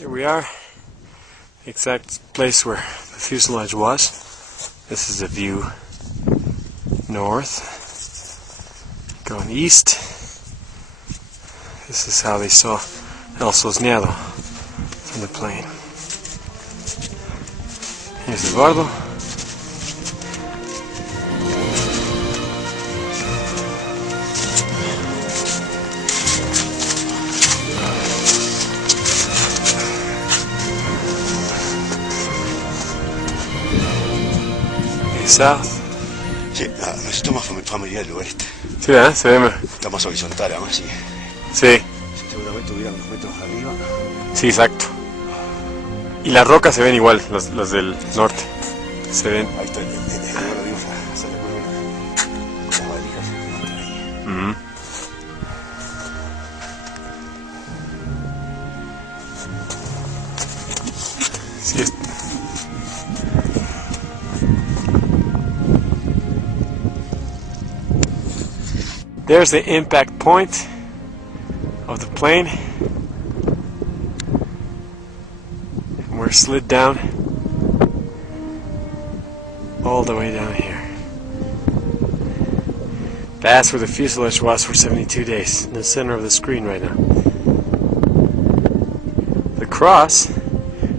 Here we are, the exact place where the fuselage was. This is a view north, going east. This is how they saw El Sosneado from the plane. Here's Eduardo. South. Sí, me siento más familiar el lugar este. Sí, se ve mejor. Está más horizontal, además, sí. Sí. Seguramente hubiera unos metros arriba. Sí, exacto. Y las rocas se ven igual, las del norte. Se ven. Ahí está el avión, sale con las valijas. Sí, there's the impact point of the plane. And we're slid down all the way down here. That's where the fuselage was for 72 days, in the center of the screen right now. The cross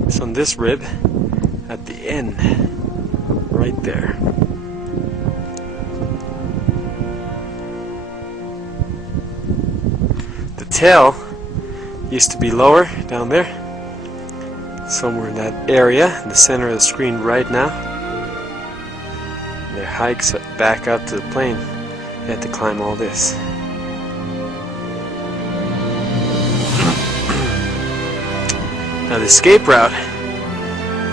is on this rib at the end, right there. The tail used to be lower down there, somewhere in that area, in the center of the screen right now. And there hikes back up to the plane. They had to climb all this. Now the escape route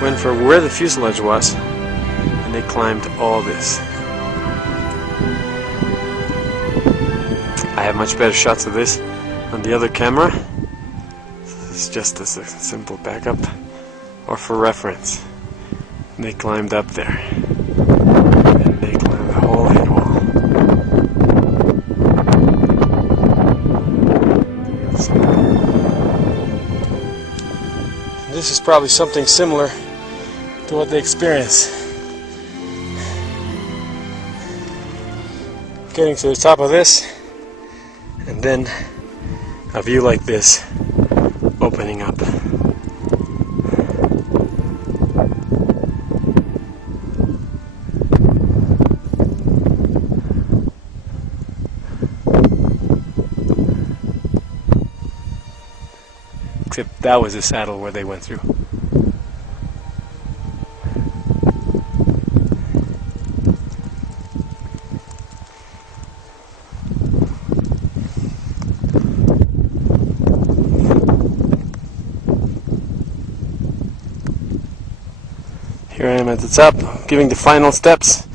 went for where the fuselage was, and they climbed all this. I have much better shots of this on the other camera. This is just as a simple backup or for reference. And they climbed up there, and they climbed the whole head wall. This is probably something similar to what they experience. Getting to the top of this, and then a view like this opening up. Except that was the saddle where they went through. Here I am at the top, giving the final steps.